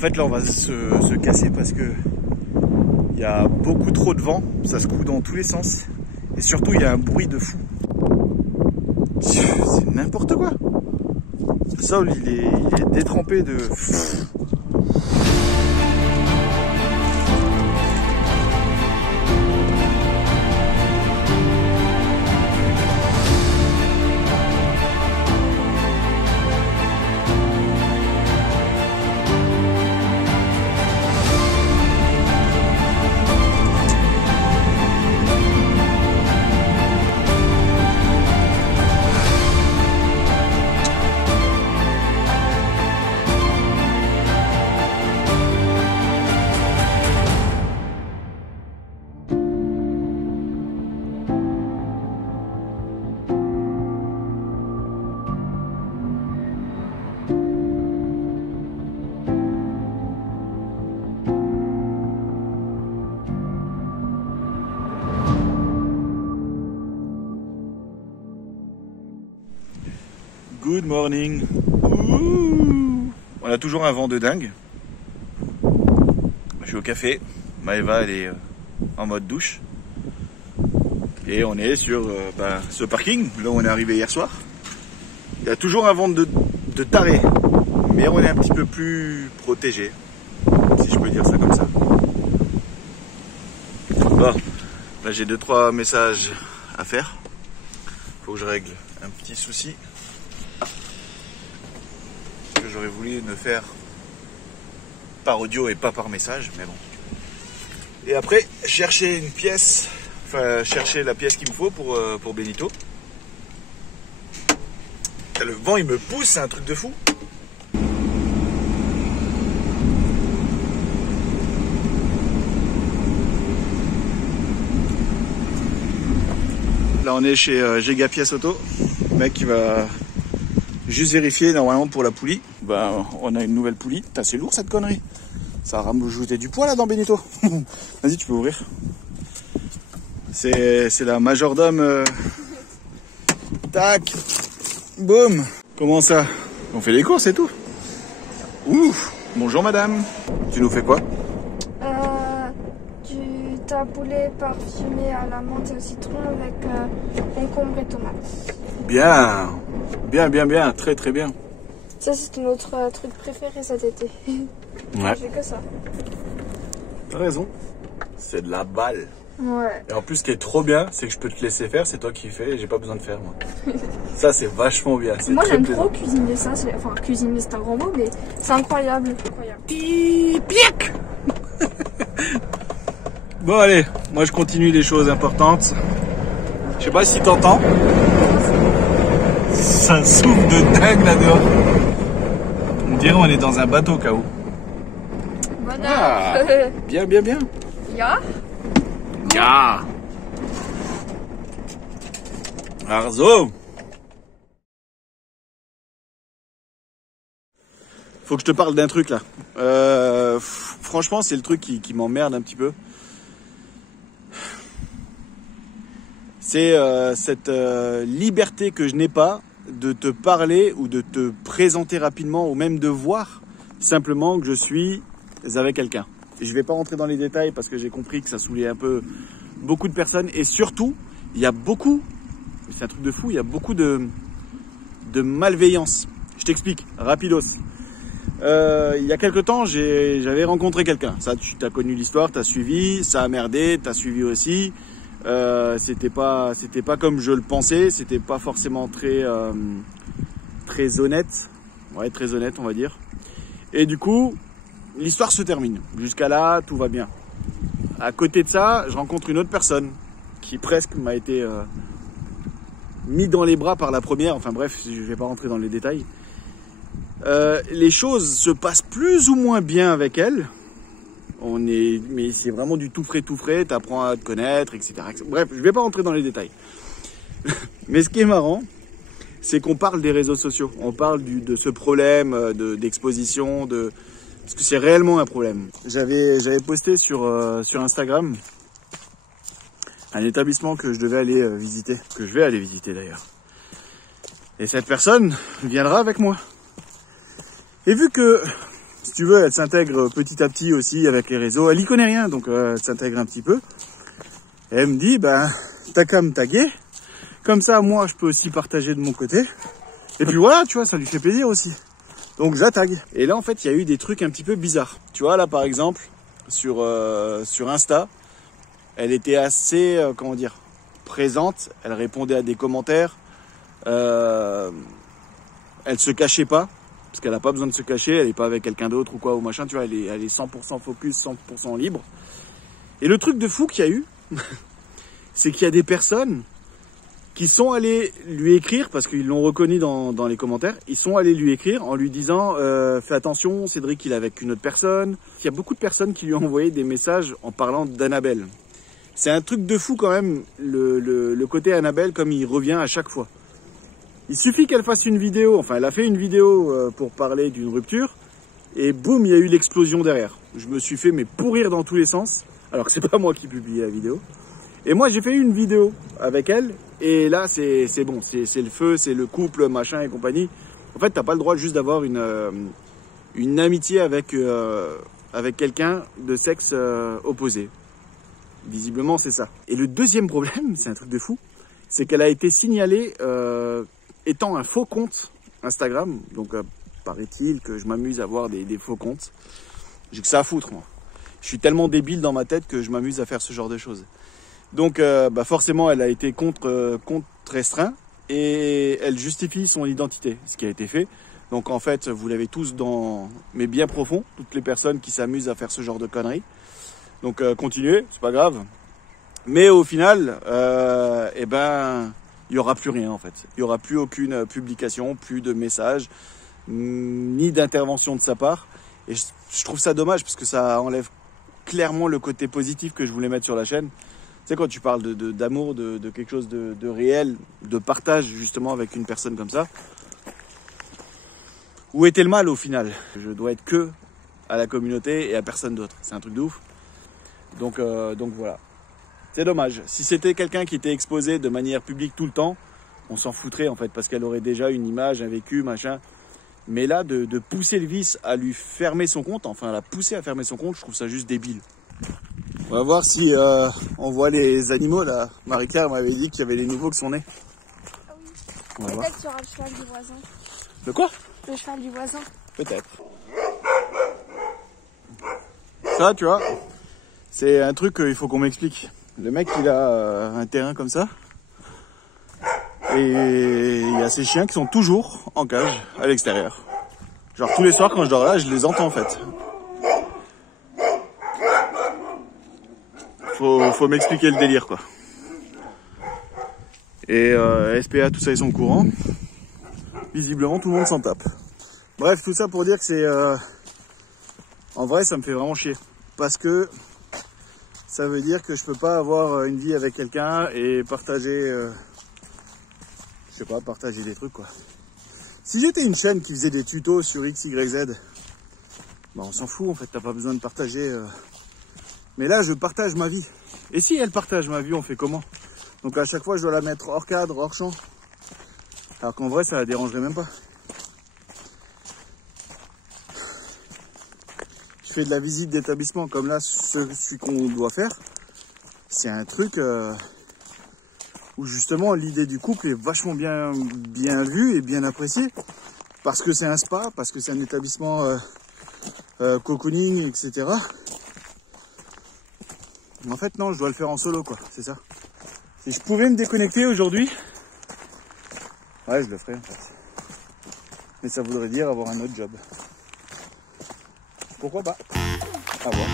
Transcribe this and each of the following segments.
fait là on va se casser parce que il y a beaucoup trop de vent, ça secoue dans tous les sens et surtout il y a un bruit de fou. C'est n'importe quoi. Le sol il est détrempé de... Good morning. Ouh. On a toujours un vent de dingue. Je suis au café. Maëva elle est en mode douche. Et on est sur ce parking, là où on est arrivé hier soir. Il y a toujours un vent de taré. Mais on est un petit peu plus protégé. Si je peux dire ça comme ça. Bon, là j'ai 2-3 messages à faire. Faut que je règle un petit souci. J'aurais voulu ne faire par audio et pas par message, mais bon. Et après, chercher une pièce, enfin chercher la pièce qu'il me faut pour Benito. Le vent il me pousse, c'est un truc de fou. Là on est chez Giga Pièce Auto, le mec qui va juste vérifier normalement pour la poulie. Ben, on a une nouvelle poulie. C'est lourd cette connerie. Ça a rajouté du poids là dans Benito. Vas-y, tu peux ouvrir. C'est la majordome. Tac. Boum. Comment ça? On fait les courses et tout. Ouf. Bonjour madame. Tu nous fais quoi? Du taboulé parfumé à la menthe et au citron avec concombre et tomate. Bien. Bien. Très bien. Ça, c'est notre truc préféré cet été. Ouais. Je fais que ça. T'as raison. C'est de la balle. Ouais. Et en plus, ce qui est trop bien, c'est que je peux te laisser faire, c'est toi qui fais et j'ai pas besoin de faire moi. Ça, c'est vachement bien. Moi, j'aime trop cuisiner ça. Enfin, cuisiner, c'est un grand mot, mais c'est incroyable. Piac. Bon, allez, moi je continue les choses importantes. Je sais pas si t'entends. Ça souffle de dingue là-dehors. On dirait on est dans un bateau, K.O. Voilà. Bien. Ya. Arzo. Faut que je te parle d'un truc là. Franchement, c'est le truc qui m'emmerde un petit peu. C'est cette liberté que je n'ai pas de te parler ou de te présenter rapidement ou même de voir simplement que je suis avec quelqu'un. Je vais pas rentrer dans les détails parce que j'ai compris que ça saoulait un peu beaucoup de personnes et surtout, il y a beaucoup, c'est un truc de fou, il y a beaucoup de malveillance. Je t'explique, rapidos. Il y a quelque temps, j'avais rencontré quelqu'un. Ça, tu as connu l'histoire, tu as suivi, ça a merdé, tu as suivi aussi. C'était pas comme je le pensais, c'était pas forcément très honnête. Ouais, très honnête, on va dire. Et du coup, l'histoire se termine. Jusqu'à là, tout va bien. À côté de ça, je rencontre une autre personne qui presque m'a été mis dans les bras par la première. Enfin bref, je vais pas rentrer dans les détails. Les choses se passent plus ou moins bien avec elle. Mais c'est vraiment du tout frais, t'apprends à te connaître, etc. Bref, je vais pas rentrer dans les détails. Mais ce qui est marrant, c'est qu'on parle des réseaux sociaux. On parle de ce problème d'exposition, parce que c'est réellement un problème. J'avais posté sur Instagram un établissement que je devais aller visiter, que je vais aller visiter d'ailleurs. Et cette personne viendra avec moi. Et vu que si tu veux, elle s'intègre petit à petit aussi avec les réseaux. Elle y connaît rien, donc elle s'intègre un petit peu. Et elle me dit, ben, t'as qu'à me taguer. Comme ça, moi, je peux aussi partager de mon côté. Et puis voilà, tu vois, ça lui fait plaisir aussi. Donc, je la tag. Et là, en fait, il y a eu des trucs un petit peu bizarres. Tu vois, là, par exemple, sur Insta, elle était assez, comment dire, présente. Elle répondait à des commentaires. Elle se cachait pas. Parce qu'elle n'a pas besoin de se cacher. Elle n'est pas avec quelqu'un d'autre ou quoi, ou machin. Tu vois, elle est 100% focus, 100% libre. Et le truc de fou qu'il y a eu, c'est qu'il y a des personnes qui sont allées lui écrire, parce qu'ils l'ont reconnu dans les commentaires, ils sont allés lui écrire en lui disant fais attention, Cédric il est avec une autre personne. Il y a beaucoup de personnes qui lui ont envoyé des messages en parlant d'Annabelle. C'est un truc de fou quand même, le côté Annabelle, comme il revient à chaque fois. Il suffit qu'elle fasse une vidéo, enfin elle a fait une vidéo pour parler d'une rupture, et boum, il y a eu l'explosion derrière. Je me suis fait pourrir dans tous les sens, alors que c'est pas moi qui publie la vidéo. Et moi j'ai fait une vidéo avec elle, et là c'est bon, c'est le feu, c'est le couple, machin et compagnie. En fait t'as pas le droit juste d'avoir une amitié avec quelqu'un de sexe opposé. Visiblement c'est ça. Et le deuxième problème, c'est un truc de fou, c'est qu'elle a été signalée étant un faux compte Instagram. Donc paraît-il que je m'amuse à avoir des faux comptes. J'ai que ça à foutre moi. Je suis tellement débile dans ma tête que je m'amuse à faire ce genre de choses. Donc forcément elle a été compte restreint et elle justifie son identité, ce qui a été fait. Donc en fait vous l'avez tous mais bien profond, toutes les personnes qui s'amusent à faire ce genre de conneries. Donc continuez, c'est pas grave. Mais au final, il y aura plus rien en fait. Il y aura plus aucune publication, plus de messages, ni d'intervention de sa part. Et je trouve ça dommage parce que ça enlève clairement le côté positif que je voulais mettre sur la chaîne. Tu sais, quand tu parles d'amour, de quelque chose de réel, de partage justement avec une personne comme ça, où était le mal au final? Je dois être que à la communauté et à personne d'autre. C'est un truc de ouf. Donc voilà. C'est dommage. Si c'était quelqu'un qui était exposé de manière publique tout le temps, on s'en foutrait en fait, parce qu'elle aurait déjà une image, un vécu, machin. Mais là, de pousser le vice à lui fermer son compte, enfin à la pousser à fermer son compte, je trouve ça juste débile. On va voir si on voit les animaux là. Marie-Claire m'avait dit qu'il y avait les nouveaux qui sont nés. Ah oui. Peut-être qu'il y aura le cheval du voisin. De quoi? Le cheval du voisin. Peut-être. Ça, tu vois, c'est un truc qu'il faut qu'on m'explique. Le mec, il a un terrain comme ça. Et il y a ces chiens qui sont toujours en cage à l'extérieur. Genre tous les soirs quand je dors là, je les entends en fait. Faut m'expliquer le délire quoi. Et SPA, tout ça, ils sont au courant. Visiblement, tout le monde s'en tape. Bref, tout ça pour dire que c'est... En vrai, ça me fait vraiment chier. Parce que ça veut dire que je peux pas avoir une vie avec quelqu'un et partager... je sais pas, partager des trucs quoi. Si j'étais une chaîne qui faisait des tutos sur X, Y, Z, bah on s'en fout en fait, t'as pas besoin de partager. Mais là, je partage ma vie. Et si elle partage ma vie, on fait comment? Donc à chaque fois, je dois la mettre hors cadre, hors champ. Alors qu'en vrai, ça la dérangerait même pas. Je fais de la visite d'établissement comme là, celui qu'on doit faire. C'est un truc où justement l'idée du couple est vachement bien vue et bien appréciée. Parce que c'est un spa, parce que c'est un établissement cocooning, etc. En fait non, je dois le faire en solo quoi, c'est ça. Si je pouvais me déconnecter aujourd'hui, ouais je le ferais en fait. Mais ça voudrait dire avoir un autre job. Pourquoi pas? À voir.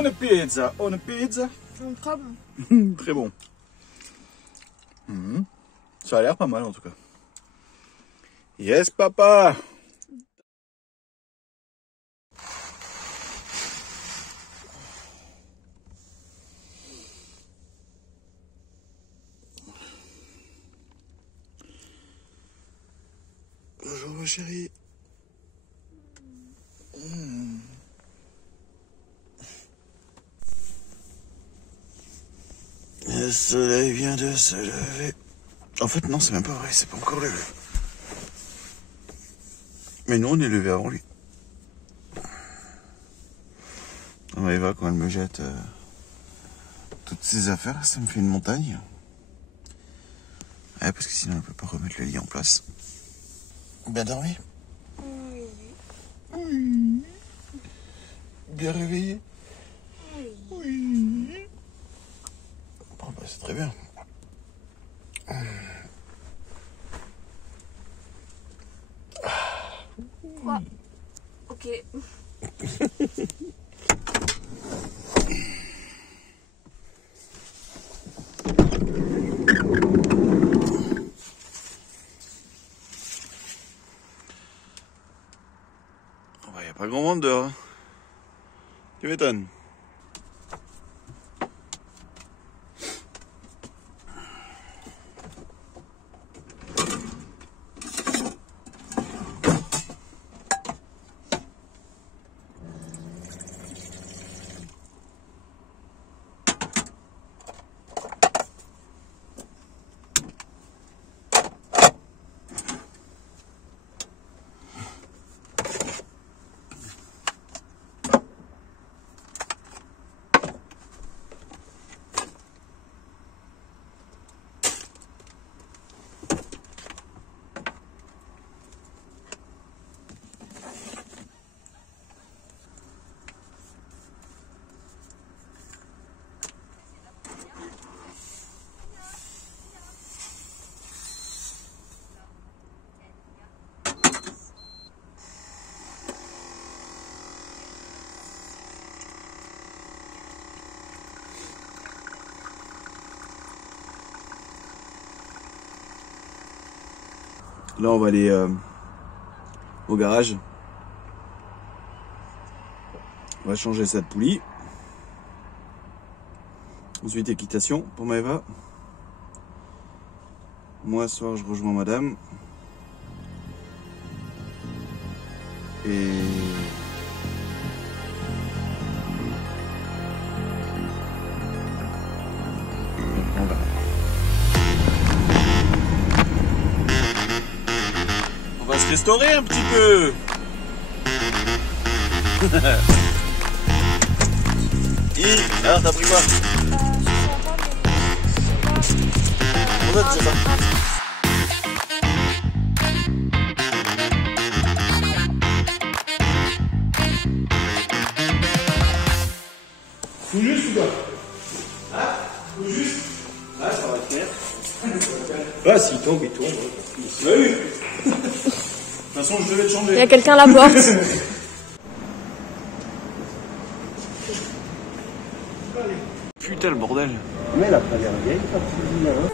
Une pizza, une pizza. Très bon. Très bon. Ça a l'air pas mal en tout cas. Yes, papa. Bonjour ma chérie. Le soleil vient de se lever. En fait non, c'est même pas vrai, c'est pas encore levé. Mais nous on est levé avant lui. On Eva, quand elle me jette toutes ses affaires, ça me fait une montagne. Ouais, parce que sinon on peut pas remettre le lit en place. Bien dormi? Oui. Oui. Bien réveillé? Oui. Bon bah c'est très bien. Quoi? Ok. Il n'y a pas grand monde dehors. Hein. Tu m'étonnes. Là, on va aller au garage. On va changer cette poulie. Ensuite, équitation pour Maëva. Moi, ce soir, je rejoins madame. Et... on va. On va se restaurer un petit peu. Alors, t'as pris quoi? Pourquoi tu sais pas? Tout juste ou pas? Hein? Tout juste? Ah, ça va le faire. Ah, s'il tombe, il tombe. Bah oui. De toute façon, je devais te changer. Il y a quelqu'un à la porte. Putain, le bordel. Mais elle a pas l'air vieille, pas plus là, hein.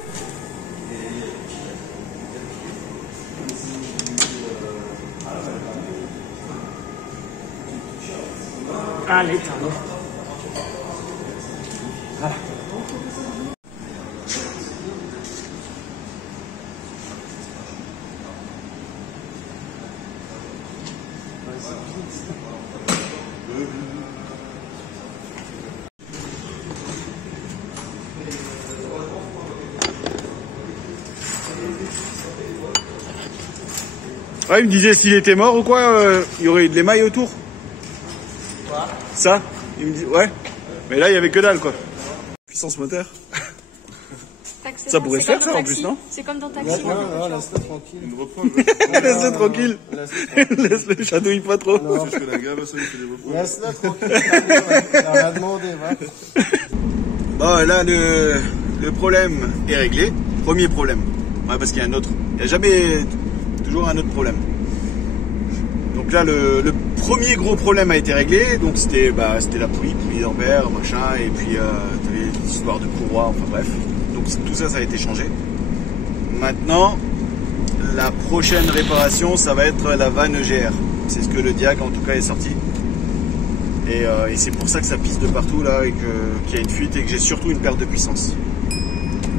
Allez, pardon. Voilà. Ouais, il me disait s'il était mort ou quoi, il y aurait de l'émail autour. Quoi? Ça, il me dit, ouais. Mais là, il y avait que dalle, quoi. Puissance moteur. Ça pourrait se faire, ça, en plus, non? C'est comme dans Taxi. Non, laisse-le tranquille. Laisse-le tranquille. Laisse-le, chatouille pas trop. Laisse-le tranquille. On a demandé, va. Bon, là, le problème est réglé. Premier problème. Ouais, parce qu'il y a un autre. Il n'y a jamais toujours un autre problème. Donc là, le premier gros problème a été réglé, donc c'était la poulie d'ampère, machin, et puis t'avais l'histoire de courroie, enfin bref. Donc tout ça a été changé. Maintenant, la prochaine réparation, ça va être la vanne EGR. C'est ce que le Diag en tout cas est sorti. Et c'est pour ça que ça pisse de partout là, et qu'il y a une fuite et que j'ai surtout une perte de puissance.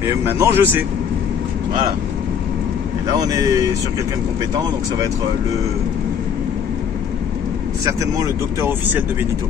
Mais maintenant je sais. Voilà. Et là on est sur quelqu'un de compétent, donc ça va être certainement le docteur officiel de Benito.